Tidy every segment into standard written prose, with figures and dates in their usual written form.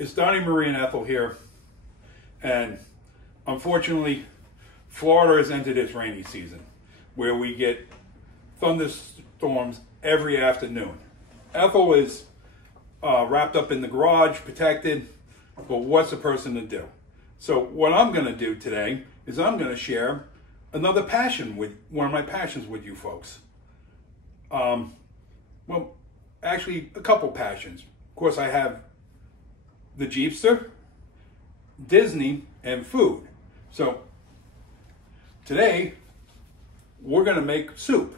It's Donny, Marie, and Ethel here, and unfortunately, Florida has entered its rainy season, where we get thunderstorms every afternoon. Ethel is wrapped up in the garage, protected, but what's a person to do? So what I'm going to do today is I'm going to share another passion with one of my passions with you folks. Well, actually, a couple passions. Of course, I have the Jeepster, Disney, and food. So today we're going to make soup.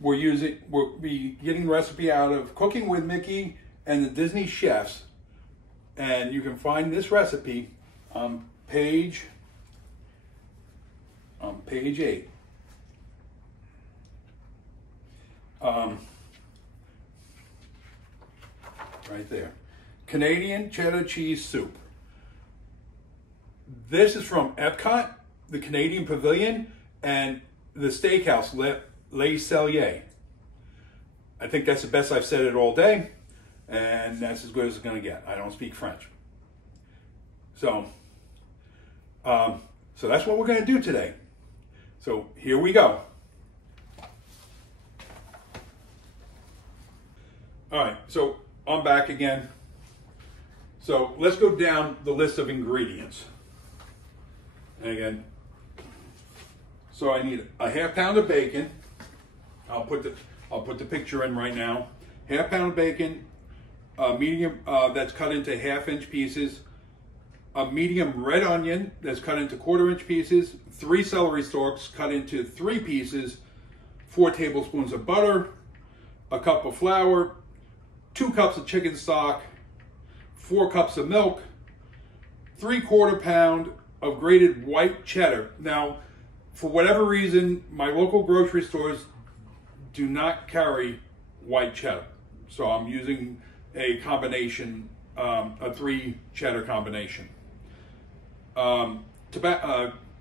We'll be getting the recipe out of Cooking with Mickey and the Disney Chefs, and you can find this recipe on page 8. Right there. Canadian cheddar cheese soup. This is from Epcot, the Canadian Pavilion, and the Steakhouse, Cellier. I think that's the best I've said it all day, and that's as good as it's going to get. I don't speak French. So that's what we're going to do today. So here we go. All right, so I'm back again. So let's go down the list of ingredients. And again, so I need a half pound of bacon. I'll put the picture in right now. Half pound of bacon, medium that's cut into 1/2-inch pieces. A medium red onion that's cut into 1/4-inch pieces. 3 celery stalks cut into 3 pieces. 4 tablespoons of butter. A cup of flour. 2 cups of chicken stock. 4 cups of milk. 3/4 pound of grated white cheddar. Now, for whatever reason, my local grocery stores do not carry white cheddar. So I'm using a combination, a 3 cheddar combination.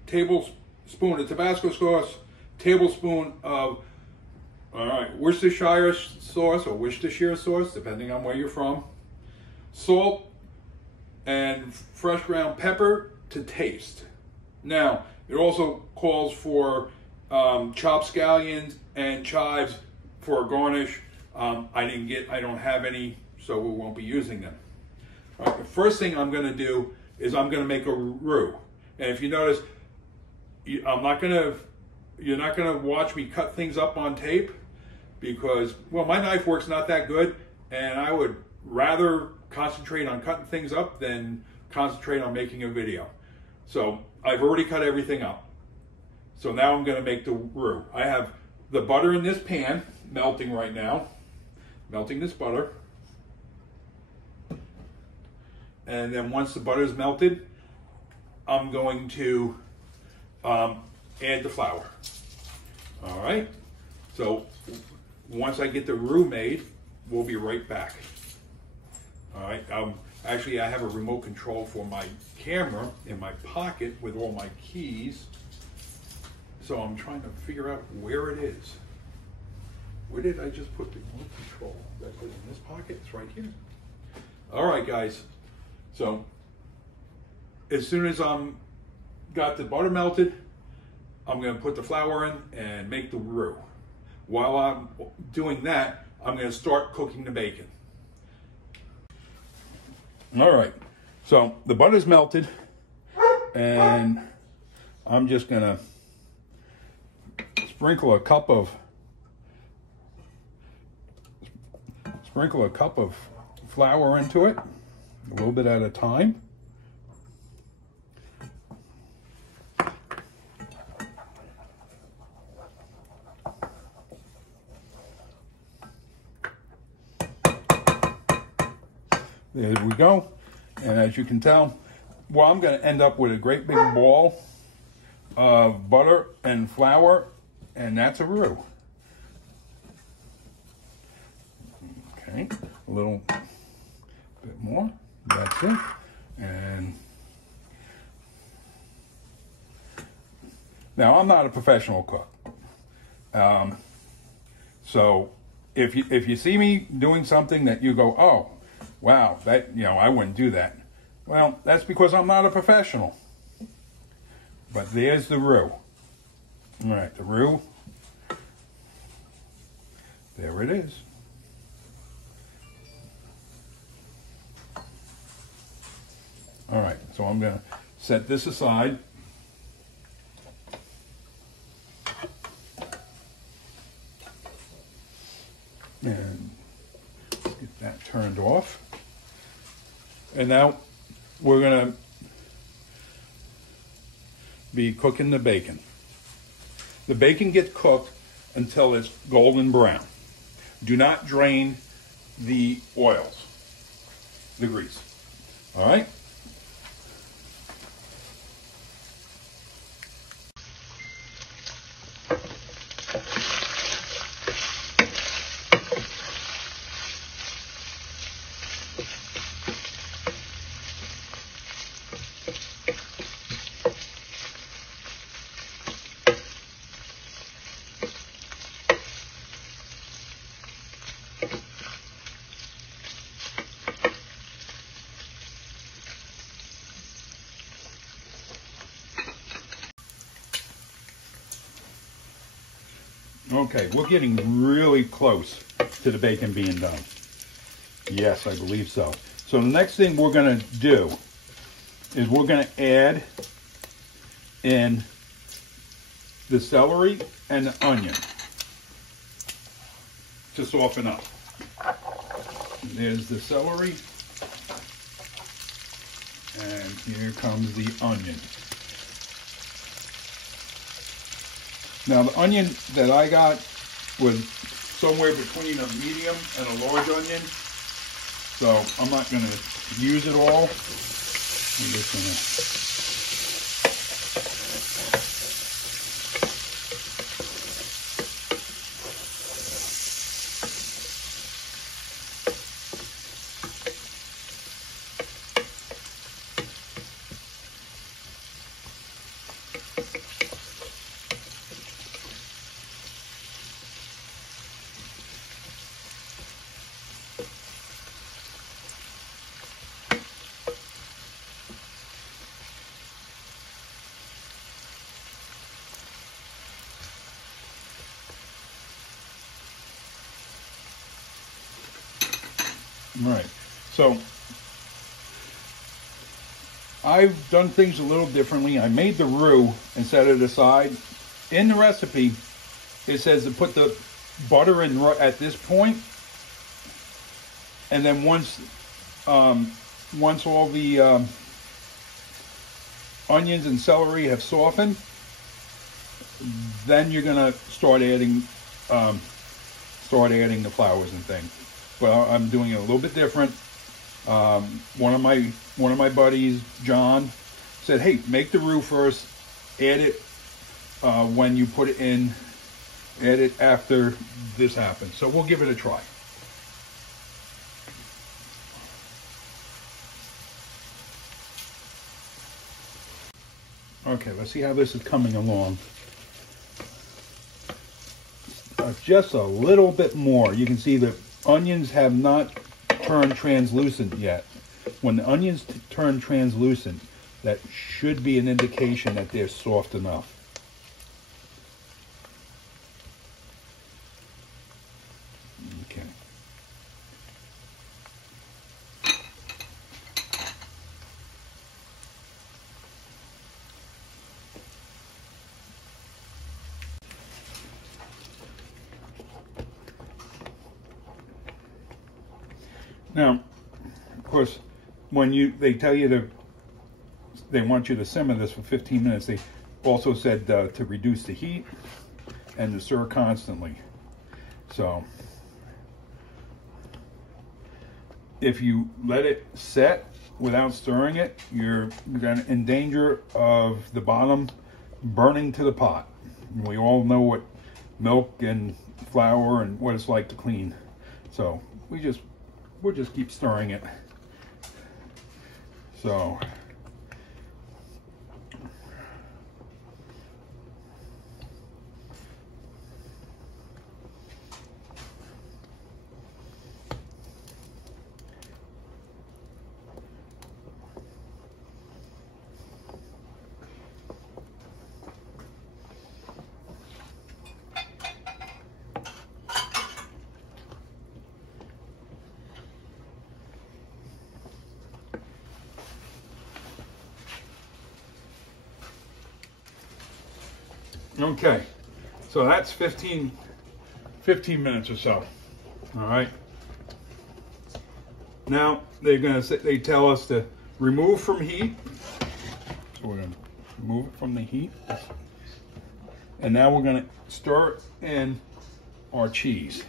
Tablespoon of Tabasco sauce, tablespoon of Worcestershire sauce or Worcestershire sauce, depending on where you're from. Salt and fresh ground pepper to taste. Now, it also calls for chopped scallions and chives for a garnish. I don't have any, so we won't be using them. All right, the first thing I'm going to do is I'm going to make a roux. And if you notice, you're not going to watch me cut things up on tape because, well, my knife work's not that good, and I would rather concentrate on cutting things up than concentrate on making a video. So I've already cut everything up. So now I'm going to make the roux. I have the butter in this pan melting right now. Melting this butter. And then once the butter is melted, I'm going to add the flour. All right. So once I get the roux made, we'll be right back. All right. Actually, I have a remote control for my camera in my pocket with all my keys. So I'm trying to figure out where it is. Where did I just put the remote control? Did I put it in this pocket? It's right here. All right, guys. So as soon as I'm got the butter melted, I'm going to put the flour in and make the roux. While I'm doing that, I'm going to start cooking the bacon. All right, so the butter's melted, and I'm just going to sprinkle a cup of flour into it, a little bit at a time. There we go. And as you can tell, well, I'm going to end up with a great big ball of butter and flour, and that's a roux. Okay, a little bit more. That's it. And now I'm not a professional cook. So if you see me doing something that you go, oh, wow, that, you know, I wouldn't do that. Well, that's because I'm not a professional. But there's the roux. All right, the roux. There it is. All right, so I'm going to set this aside. And get that turned off. And now we're going to be cooking the bacon. The bacon gets cooked until it's golden brown. Do not drain the oils, the grease. All right? Okay, we're getting really close to the bacon being done. Yes, I believe so. So the next thing we're going to do is we're going to add in the celery and the onion to soften up. There's the celery, and here comes the onion. Now the onion that I got was somewhere between a medium and a large onion, so I'm not going to use it all. I'm just going to Right, so I've done things a little differently. I made the roux and set it aside. In the recipe, it says to put the butter in at this point, and then once all the onions and celery have softened, then you're gonna start adding the flours and things. Well, I'm doing it a little bit different. One of my buddies, John, said, "Hey, make the roux first. Add it when you put it in. Add it after this happens." So we'll give it a try. Okay, let's see how this is coming along. Just a little bit more. You can see the onions have not turned translucent yet. When the onions turn translucent, that should be an indication that they're soft enough. Okay. Now, of course, when they tell you they want you to simmer this for 15 minutes, they also said to reduce the heat and to stir constantly. So, if you let it set without stirring it, you're in danger of the bottom burning to the pot. We all know what milk and flour and what it's like to clean. So, we'll just keep stirring it. So, Okay, so that's 15 minutes or so. All right. Now they tell us to remove from heat. So we're gonna remove it from the heat. And now we're gonna stir in our cheese.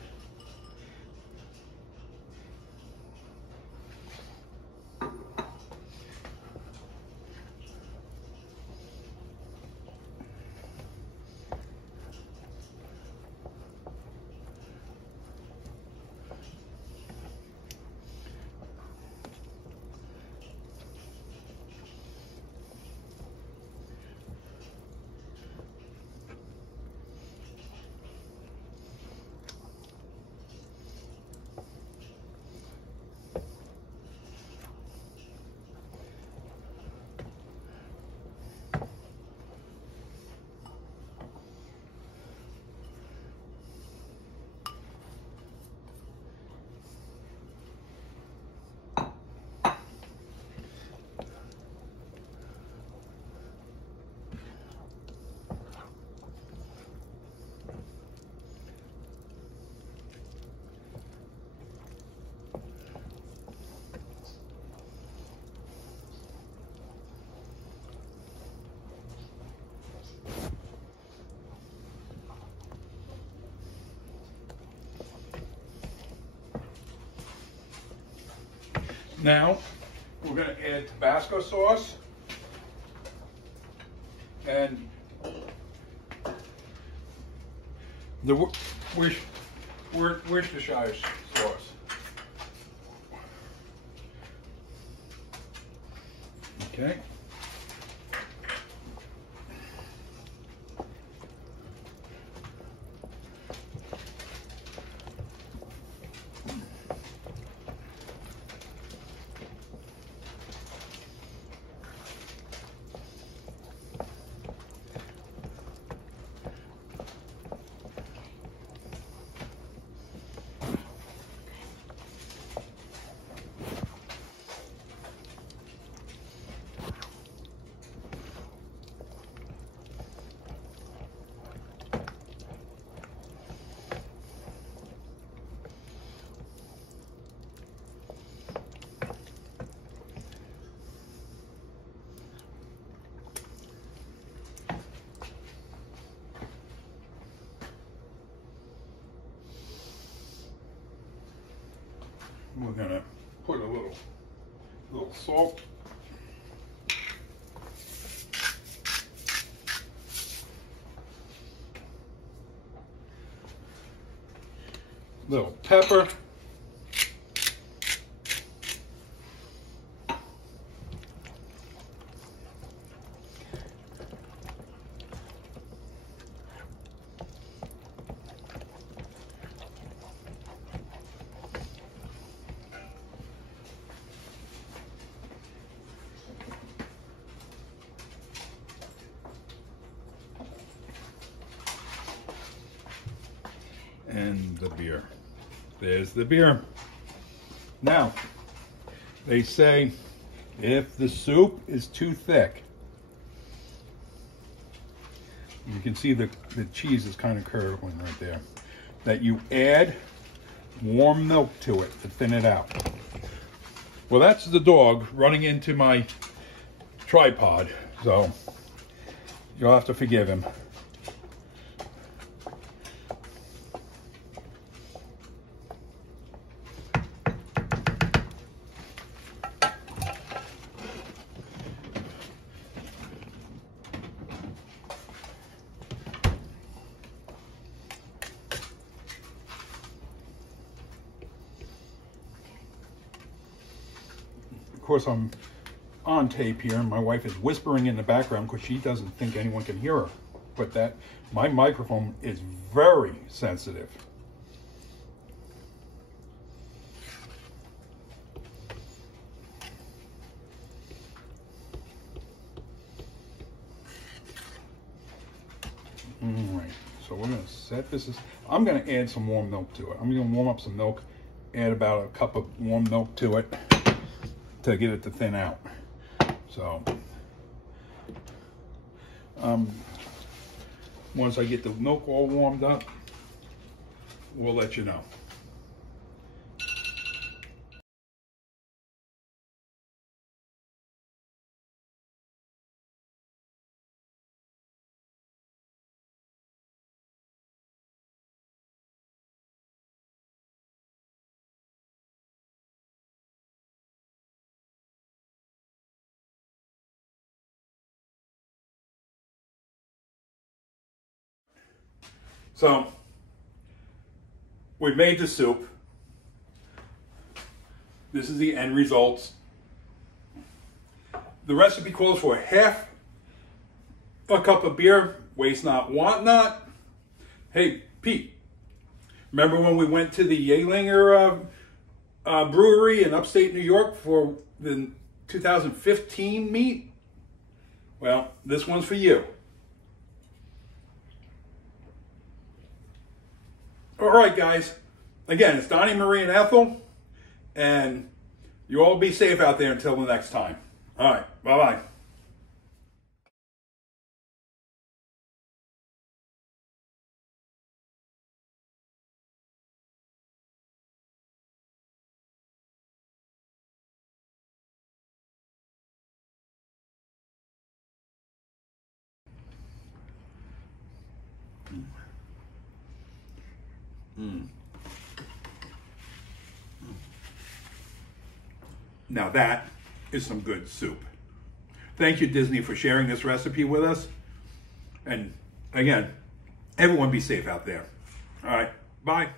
Now, we're going to add Tabasco sauce and the Worcestershire sauce. Okay. We're gonna put a little salt. Little pepper. And the beer. There's the beer. Now, they say if the soup is too thick, you can see the cheese is kind of curdling right there, that you add warm milk to it to thin it out. Well, that's the dog running into my tripod, so you'll have to forgive him. Of course, I'm on tape here, and my wife is whispering in the background because she doesn't think anyone can hear her. But my microphone is very sensitive. All right, so we're gonna set this. I'm gonna add some warm milk to it. I'm gonna warm up some milk, add about a cup of warm milk to it to get it to thin out. So, Once I get the milk all warmed up, we'll let you know. So, we made the soup. This is the end results. The recipe calls for half a cup of beer, waste not, want not. Hey, Pete, remember when we went to the Yalinger brewery in upstate New York for the 2015 meet? Well, this one's for you. All right, guys. Again, it's Donny, Marie, and Ethel. And you all be safe out there until the next time. All right. Bye-bye. Now that is some good soup. Thank you, Disney, for sharing this recipe with us. And again, everyone be safe out there. All right, bye.